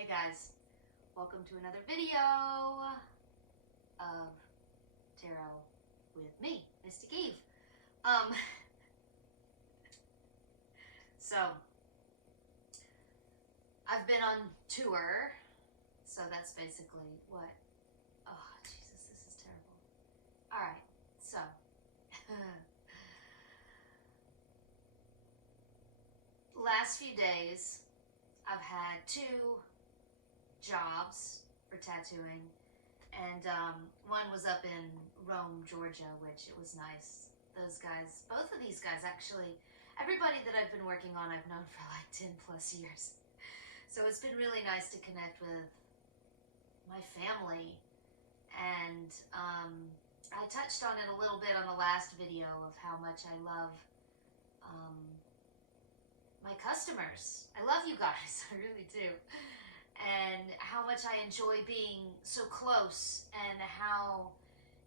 Hey guys, welcome to another video of Tarot with me, Mystic Eve. So I've been on tour, so that's basically what. Oh Jesus, this is terrible. All right, so last few days I've had 2 jobs for tattooing, and one was up in Rome, Georgia, which it was nice. Those guys, both of these guys actually, everybody that I've been working on I've known for like 10 plus years, so it's been really nice to connect with my family. And I touched on it a little bit on the last video of how much I love my customers. I love you guys, I really do. And how much I enjoy being so close, and how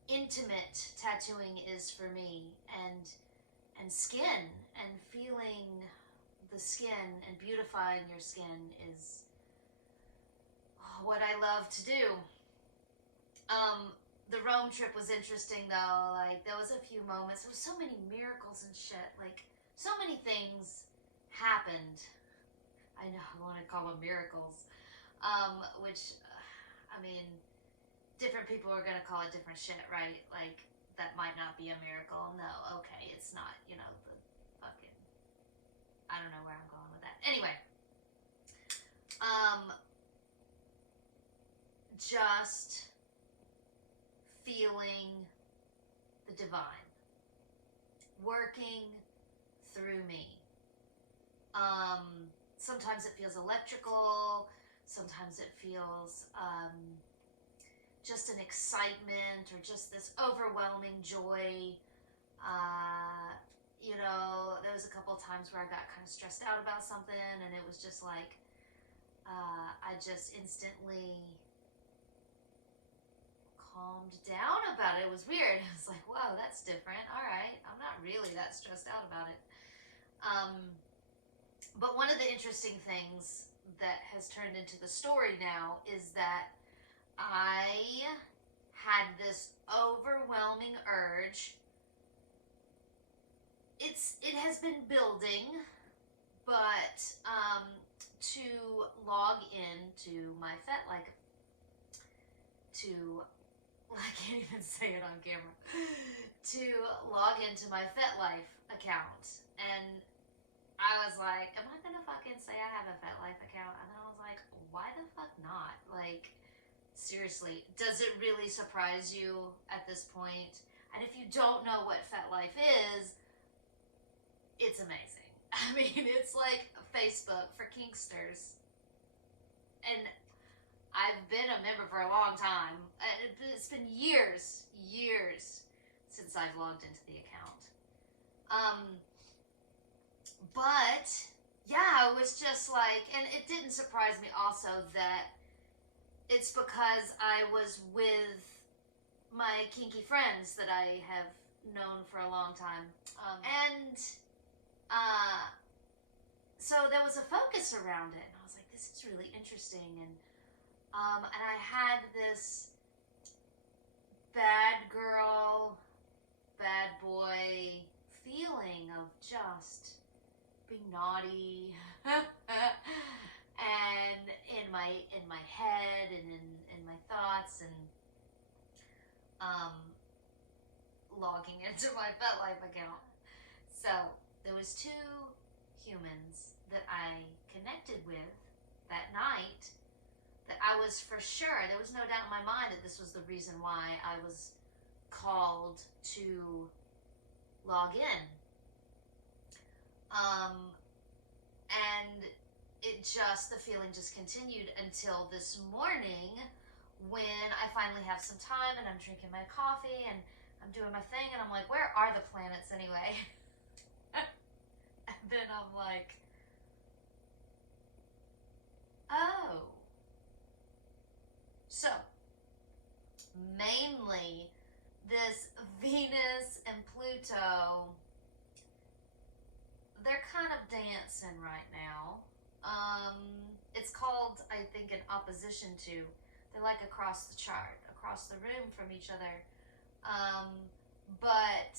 intimate tattooing is for me, and skin, and feeling the skin and beautifying your skin is what I love to do. The Rome trip was interesting though. Like, there was a few moments, there was so many miracles and shit, like so many things happened. I know, I want to call them miracles. Which, I mean, different people are going to call it different shit, right? Like, that might not be a miracle. No, okay, it's not, you know, the fucking, I don't know where I'm going with that. Anyway, just feeling the divine working through me. Sometimes it feels electrical. Sometimes it feels just an excitement, or just this overwhelming joy. You know, there was a couple times where I got kind of stressed out about something, and it was just like, I just instantly calmed down about it. It was weird. I was like, whoa, that's different. All right, I'm not really that stressed out about it. But one of the interesting things that has turned into the story now is that I had this overwhelming urge. It has been building, but to log into my FetLife, I can't even say it on camera, to log into my FetLife account. And I was like, am I gonna fucking say I have a FetLife account? And then I was like, why the fuck not? Like, seriously, does it really surprise you at this point? And if you don't know what FetLife is, it's amazing. I mean, it's like Facebook for kinksters. And I've been a member for a long time. It's been years since I've logged into the account. But yeah, it was just like, and it didn't surprise me also that it's because I was with my kinky friends that I have known for a long time. So there was a focus around it, and I was like, this is really interesting. And I had this bad girl, bad boy feeling of just being naughty and in my head, and in my thoughts, and logging into my FetLife account. So there was 2 humans that I connected with that night that I was for sure, there was no doubt in my mind that this was the reason why I was called to log in. And the feeling just continued until this morning, when I finally have some time and I'm drinking my coffee and I'm doing my thing, and I'm like, where are the planets anyway? And then I'm like, oh. So, mainly this Venus and Pluto, they're kind of dancing right now. it's called, I think, in opposition to. They're like across the chart, across the room from each other. But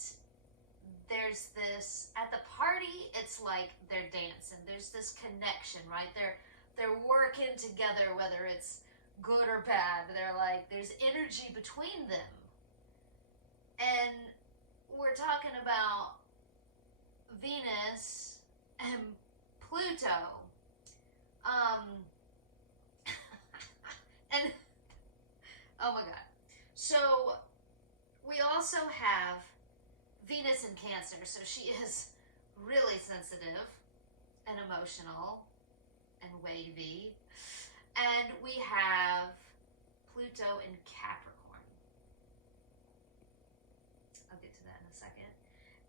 there's this, at the party, it's like they're dancing. There's this connection, right? They're working together, whether it's good or bad. They're like, there's energy between them. And we're talking about Venus and Pluto. And oh my God. So we also have Venus in Cancer. So she is really sensitive and emotional and wavy. And we have Pluto in Capricorn. I'll get to that in a second.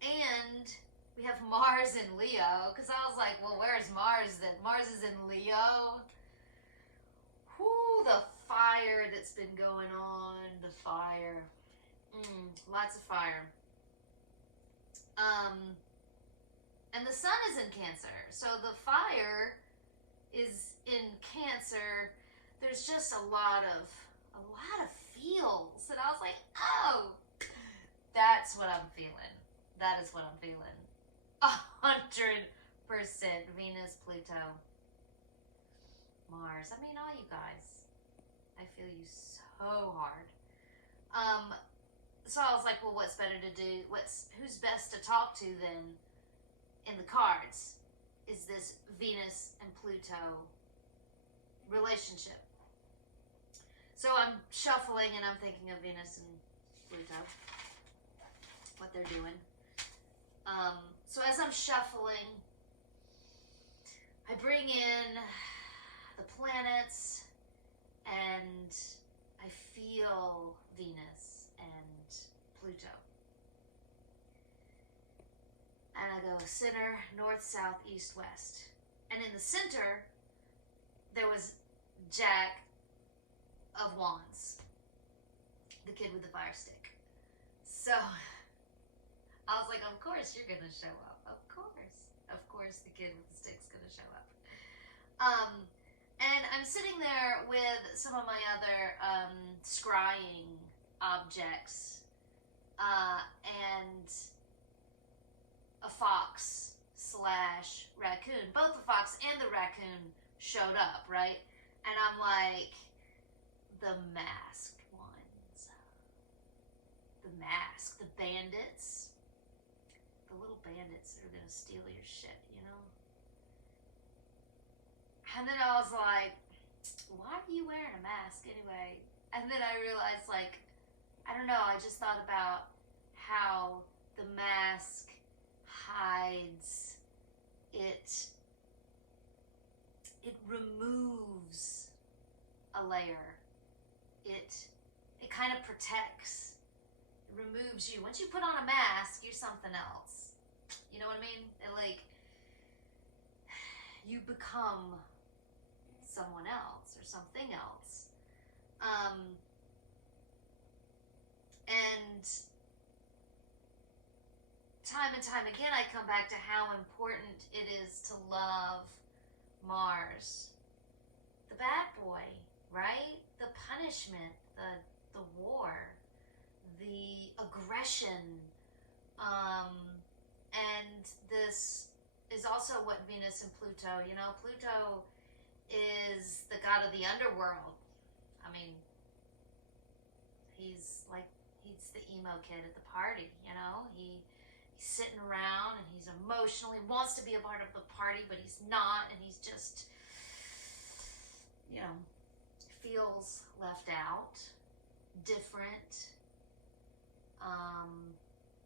And we have Mars in Leo, because I was like, well, where's Mars then? Mars is in Leo. Whoo, the fire that's been going on. The fire. Lots of fire. And the sun is in Cancer. So the fire is in Cancer. There's just a lot of feels. And I was like, oh, that's what I'm feeling. That is what I'm feeling. 100% Venus, Pluto, Mars. I mean, all you guys. I feel you so hard. So I was like, well, what's better to do? Who's best to talk to then in the cards? Is this Venus and Pluto relationship? So I'm shuffling and I'm thinking of Venus and Pluto, what they're doing. So as I'm shuffling, I bring in the planets and I feel Venus and Pluto. And I go center, north, south, east, west. And in the center, there was Jack of Wands, the kid with the fire stick. So I was like, of course you're gonna show up. Of course the kid with the stick's gonna show up. And I'm sitting there with some of my other scrying objects, and a fox / raccoon. Both the fox and the raccoon showed up, right? And I'm like, the masked ones. The mask, the bandits. The little bandits that are gonna steal your shit, you know? And then I was like, why are you wearing a mask anyway? And then I realized, like, I don't know, I just thought about how the mask hides, it removes a layer. It kind of protects. It removes you. Once you put on a mask, you're something else. You know what I mean? Like, you become someone else or something else. And time again, I come back to how important it is to love Mars. The bad boy, right? The punishment, the war, the aggression. And this is also what Venus and Pluto, you know, Pluto is the god of the underworld. I mean, he's the emo kid at the party, you know? He's sitting around and he's emotional. He wants to be a part of the party, but he's not, and he's just, you know, feels left out, different.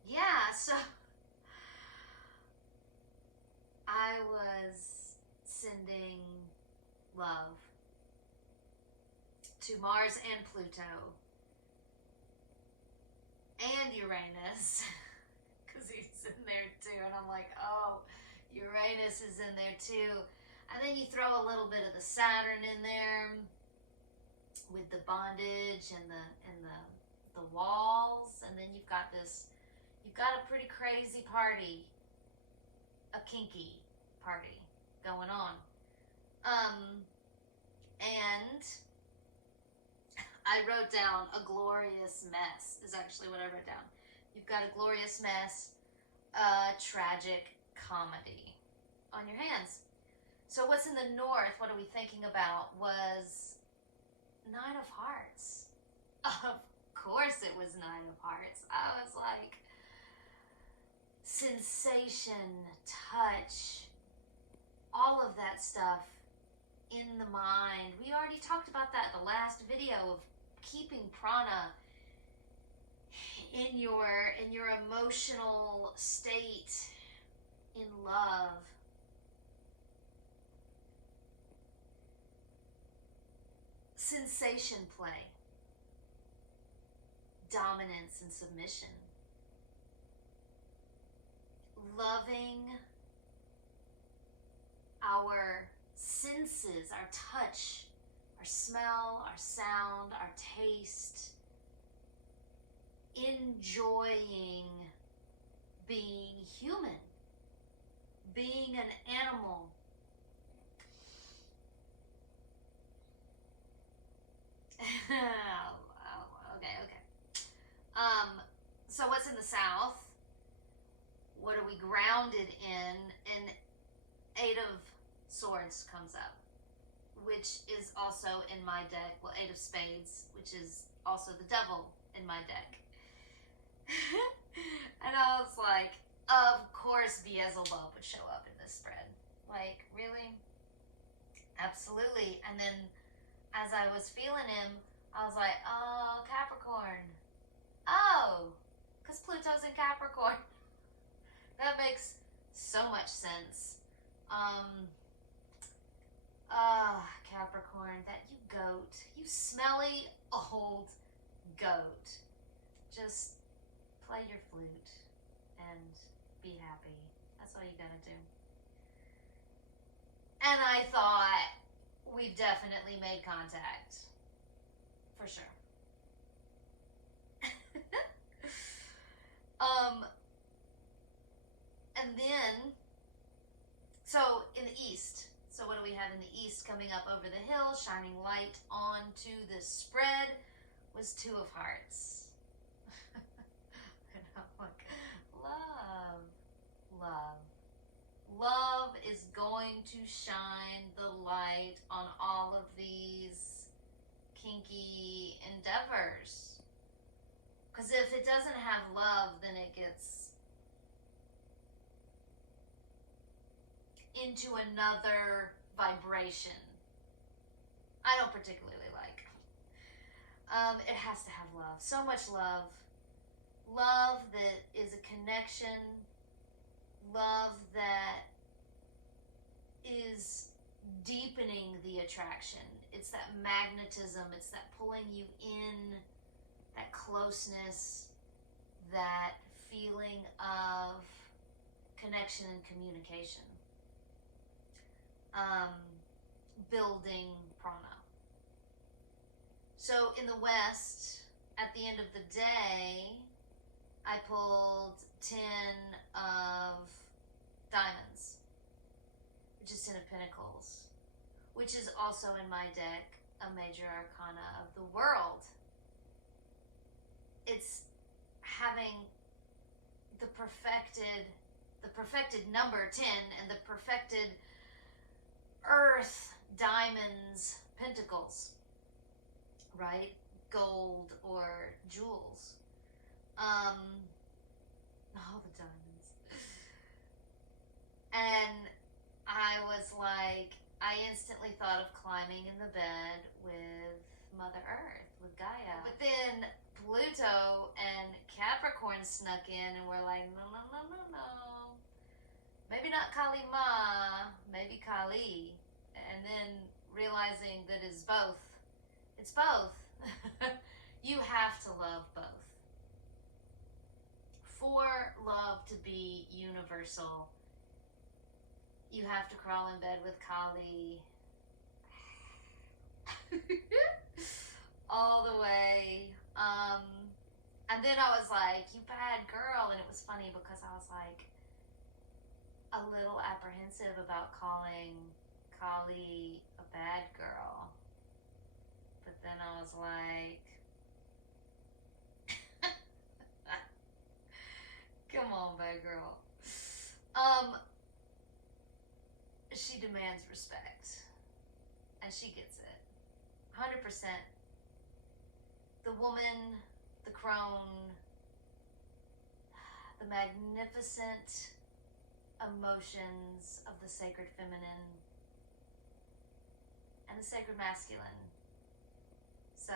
Yeah, so I was sending love to Mars and Pluto and Uranus, because he's in there too, and I'm like, oh, Uranus is in there too. And then you throw a little bit of the Saturn in there with the bondage and the walls, and then you've got a pretty crazy party, a kinky party going on. And I wrote down a glorious mess is actually what I wrote down. You've got a glorious mess, a tragic comedy on your hands. So what's in the north, what are we thinking about, was Nine of Hearts. Of course it was Nine of Hearts. I was like, sensation, touch, all of that stuff in the mind. We already talked about that in the last video of keeping prana in your emotional state in love. Sensation play, dominance and submission, loving our senses, our touch, our smell, our sound, our taste, enjoying being human, being an animal. Okay. So what's in the south? What are we grounded in? And Eight of Swords comes up, which is also in my deck. Well, Eight of Spades, which is also the devil in my deck. And I was like, of course Beelzebub would show up in this spread. Like, really? Absolutely. And then as I was feeling him, I was like, oh, Capricorn. Oh, because Pluto's in Capricorn. That makes so much sense. Capricorn, that you goat. You smelly old goat. Just play your flute and be happy. That's all you gotta do. And I thought, we've definitely made contact. For sure. And then, so in the east, so what do we have in the east coming up over the hill, shining light onto the spread, was Two of Hearts. And I'm like, love is going to shine the light on all of these kinky endeavors. Because if it doesn't have love, then it gets into another vibration I don't particularly like. It has to have love. So much love. Love that is a connection. Love that is deepening the attraction. It's that magnetism. It's that pulling you in, that closeness, that feeling of connection and communication. Building prana. So in the West, at the end of the day, I pulled 10 of diamonds, which is 10 of pentacles, which is also in my deck a major arcana of the world. It's having the perfected number 10 and the perfected earth, diamonds, pentacles, right? Gold or jewels. All the diamonds. And I was like, I instantly thought of climbing in the bed with Mother Earth, with Gaia. But then Pluto and Capricorn snuck in and we're like, no. Maybe not Kali Ma, maybe Kali. And then realizing that it's both. It's both. You have to love both. For love to be universal, you have to crawl in bed with Kali. All the way. And then I was like, you bad girl. And it was funny because I was like a little apprehensive about calling Kali a bad girl. but then I was like, come on, bad girl. She demands respect, and she gets it, 100%. The woman, the crone, the magnificent emotions of the sacred feminine and the sacred masculine. So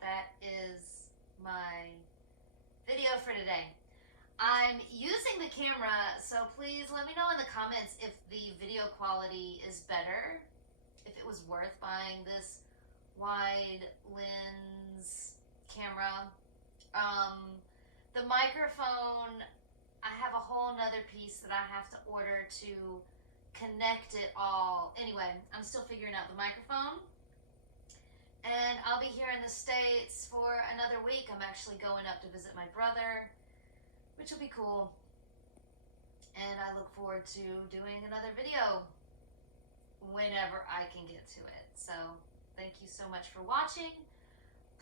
that is my video for today. I'm using the camera, so please let me know in the comments if the video quality is better, if it was worth buying this wide lens camera. The microphone, I have a whole nother piece that I have to order to connect it all. Anyway, I'm still figuring out the microphone. And I'll be here in the States for another week. I'm actually going up to visit my brother, which will be cool. And I look forward to doing another video whenever I can get to it. So thank you so much for watching.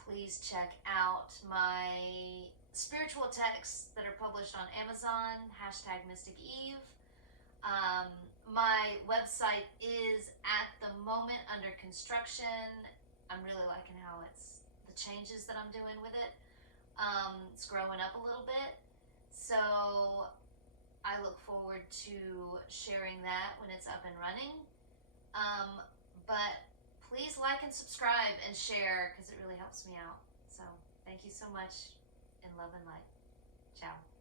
Please check out my spiritual texts that are published on Amazon, #MysticEve. My website is at the moment under construction. I'm really liking how the changes that I'm doing with it. It's growing up a little bit. So I look forward to sharing that when it's up and running. But please like and subscribe and share because it really helps me out. So thank you so much, and love and light. Ciao.